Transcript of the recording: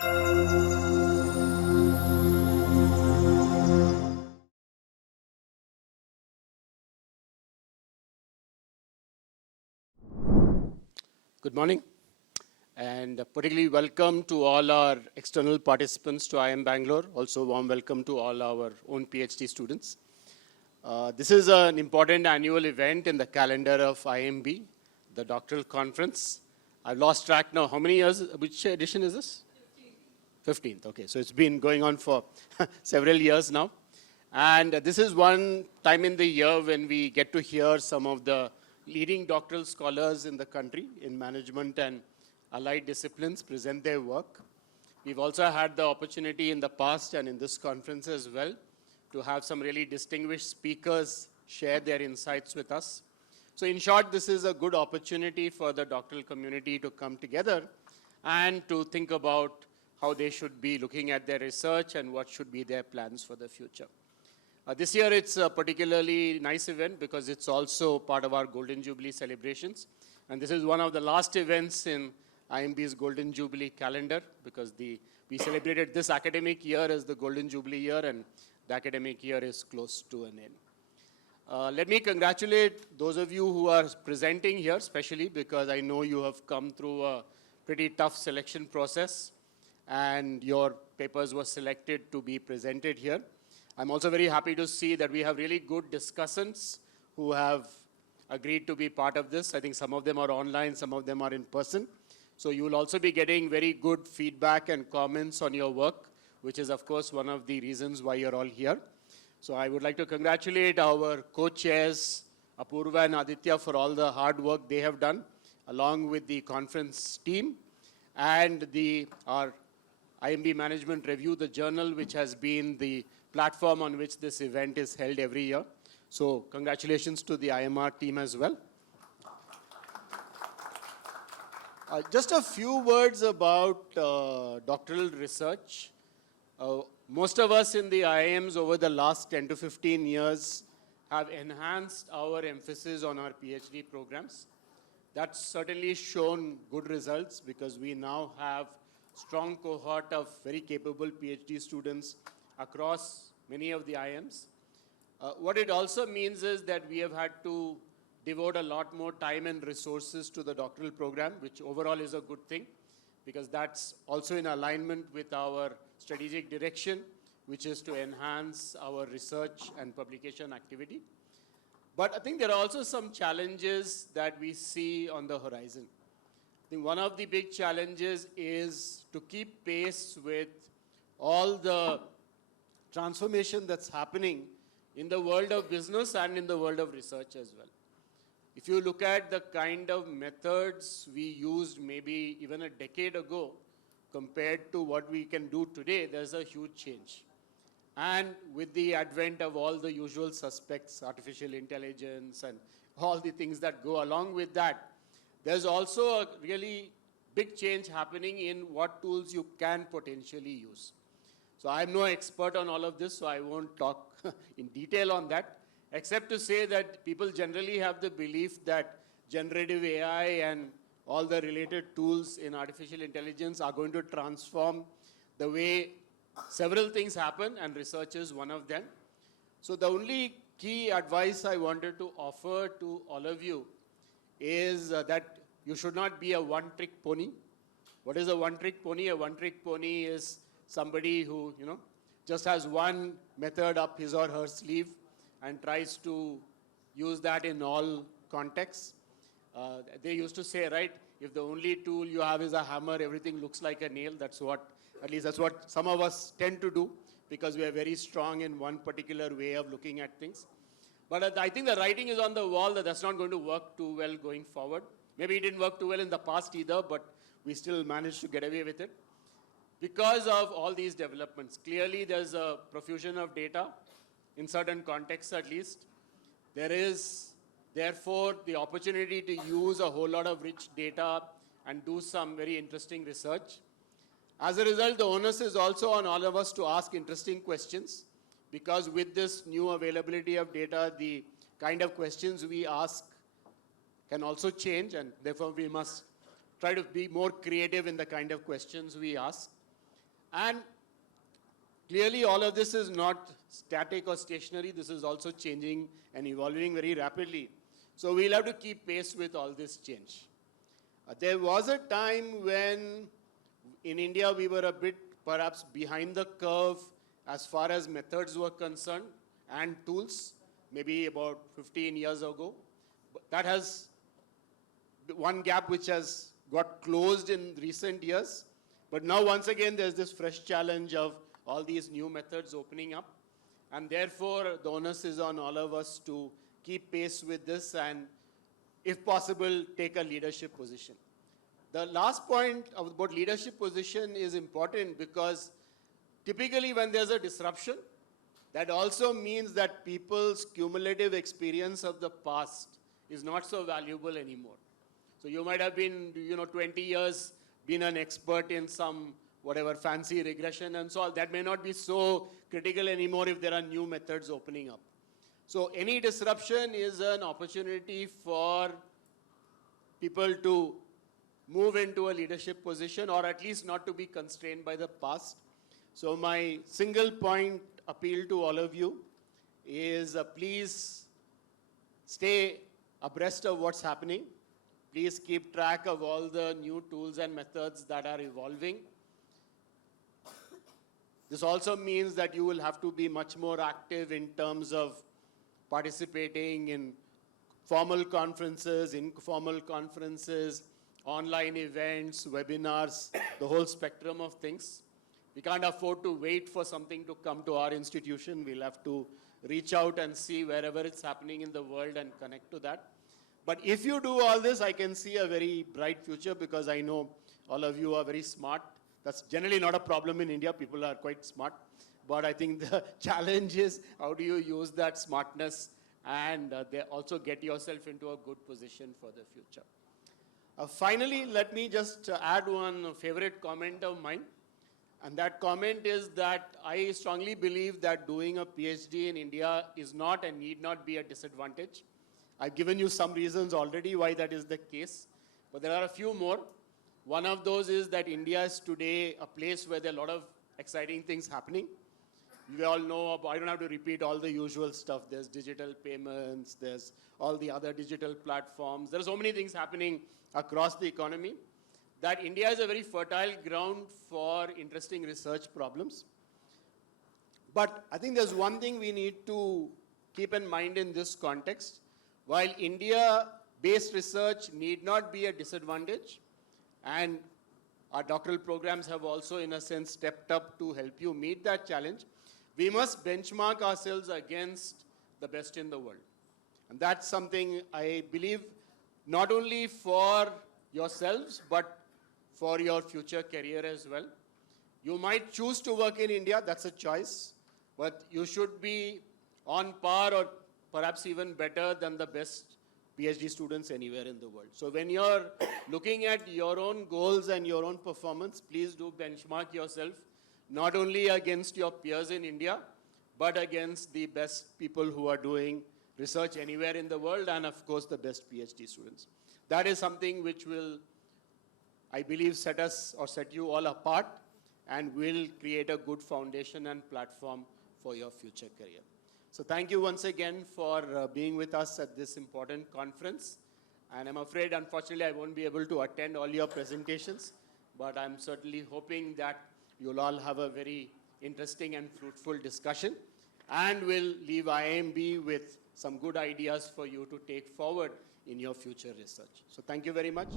Good morning, and particularly welcome to all our external participants to IIM Bangalore. Also, warm welcome to all our own PhD students. This is an important annual event in the calendar of IIMB, the Doctoral Conference. I've lost track now. How many years? Which edition is this? 15th. Okay, so it's been going on for several years now. And this is one time in the year when we get to hear some of the leading doctoral scholars in the country in management and allied disciplines present their work. We've also had the opportunity in the past and in this conference as well to have some really distinguished speakers share their insights with us. So in short, this is a good opportunity for the doctoral community to come together and to think about how they should be looking at their research and what should be their plans for the future. This year it's a particularly nice event because it's also part of our Golden Jubilee celebrations. And this is one of the last events in IIMB's Golden Jubilee calendar because we celebrated this academic year as the Golden Jubilee year, and the academic year is close to an end. Let me congratulate those of you who are presenting here, especially because I know you have come through a pretty tough selection process and your papers were selected to be presented here. I'm also very happy to see that we have really good discussants who have agreed to be part of this. I think some of them are online, some of them are in person. So you will also be getting very good feedback and comments on your work, which is of course one of the reasons why you're all here. So I would like to congratulate our co-chairs, Apurva and Aditya, for all the hard work they have done, along with the conference team and our IIMB Management Review, the journal, which has been the platform on which this event is held every year. So congratulations to the IMR team as well. Just a few words about doctoral research. Most of us in the IIMs over the last 10 to 15 years have enhanced our emphasis on our PhD programs. That's certainly shown good results because we now have strong cohort of very capable PhD students across many of the IIMs. What it also means is that we have had to devote a lot more time and resources to the doctoral program, which overall is a good thing, because that's also in alignment with our strategic direction, which is to enhance our research and publication activity. But I think there are also some challenges that we see on the horizon. I think one of the big challenges is to keep pace with all the transformation that's happening in the world of business and in the world of research as well. If you look at the kind of methods we used maybe even a decade ago compared to what we can do today, there's a huge change. And with the advent of all the usual suspects, artificial intelligence and all the things that go along with that, there's also a really big change happening in what tools you can potentially use. So I'm no expert on all of this, so I won't talk in detail on that, except to say that people generally have the belief that generative AI and all the related tools in artificial intelligence are going to transform the way several things happen, and research is one of them. So the only key advice I wanted to offer to all of you is that you should not be a one-trick pony. What is a one-trick pony? A one-trick pony is somebody who, just has one method up his or her sleeve and tries to use that in all contexts. They used to say, right, if the only tool you have is a hammer, everything looks like a nail. At least that's what some of us tend to do because we are very strong in one particular way of looking at things. But I think the writing is on the wall that that's not going to work too well going forward. Maybe it didn't work too well in the past either, but we still managed to get away with it. Because of all these developments, clearly there's a profusion of data, in certain contexts at least. There is, therefore, the opportunity to use a whole lot of rich data and do some very interesting research. As a result, the onus is also on all of us to ask interesting questions, because with this new availability of data, the kind of questions we ask can also change, and therefore we must try to be more creative in the kind of questions we ask. And clearly all of this is not static or stationary. This is also changing and evolving very rapidly. So we'll have to keep pace with all this change. There was a time when in India we were a bit perhaps behind the curve as far as methods were concerned and tools, maybe about 15 years ago. But that has one gap which has got closed in recent years. But now once again there's this fresh challenge of all these new methods opening up. And therefore the onus is on all of us to keep pace with this and, if possible, take a leadership position. The last point about leadership position is important because typically when there's a disruption, that also means that people's cumulative experience of the past is not so valuable anymore. So you might have been, 20 years, been an expert in some whatever fancy regression and so on. That may not be so critical anymore if there are new methods opening up. So any disruption is an opportunity for people to move into a leadership position or at least not to be constrained by the past. So my single point appeal to all of you is please stay abreast of what's happening. Please keep track of all the new tools and methods that are evolving. This also means that you will have to be much more active in terms of participating in formal conferences, informal conferences, online events, webinars, the whole spectrum of things. We can't afford to wait for something to come to our institution. We'll have to reach out and see wherever it's happening in the world and connect to that. But if you do all this, I can see a very bright future because I know all of you are very smart. That's generally not a problem in India. People are quite smart. But I think the challenge is how do you use that smartness and also get yourself into a good position for the future. Finally, let me just add one favorite comment of mine. And that comment is that I strongly believe that doing a PhD in India is not and need not be a disadvantage. I've given you some reasons already why that is the case, but there are a few more. One of those is that India is today a place where there are a lot of exciting things happening. We all know, I don't have to repeat all the usual stuff. There's digital payments, there's all the other digital platforms. There are so many things happening across the economy that India is a very fertile ground for interesting research problems. But I think there's one thing we need to keep in mind in this context. While India-based research need not be a disadvantage, and our doctoral programs have also, in a sense, stepped up to help you meet that challenge, we must benchmark ourselves against the best in the world. And that's something I believe not only for yourselves, but for your future career as well. You might choose to work in India, that's a choice, but you should be on par or perhaps even better than the best PhD students anywhere in the world. So when you're looking at your own goals and your own performance, please do benchmark yourself, not only against your peers in India, but against the best people who are doing research anywhere in the world, and of course the best PhD students. That is something which will, I believe, set us or set you all apart and will create a good foundation and platform for your future career. So thank you once again for being with us at this important conference. And I'm afraid, unfortunately, I won't be able to attend all your presentations, but I'm certainly hoping that you'll all have a very interesting and fruitful discussion, and will leave IIMB with some good ideas for you to take forward in your future research. So thank you very much.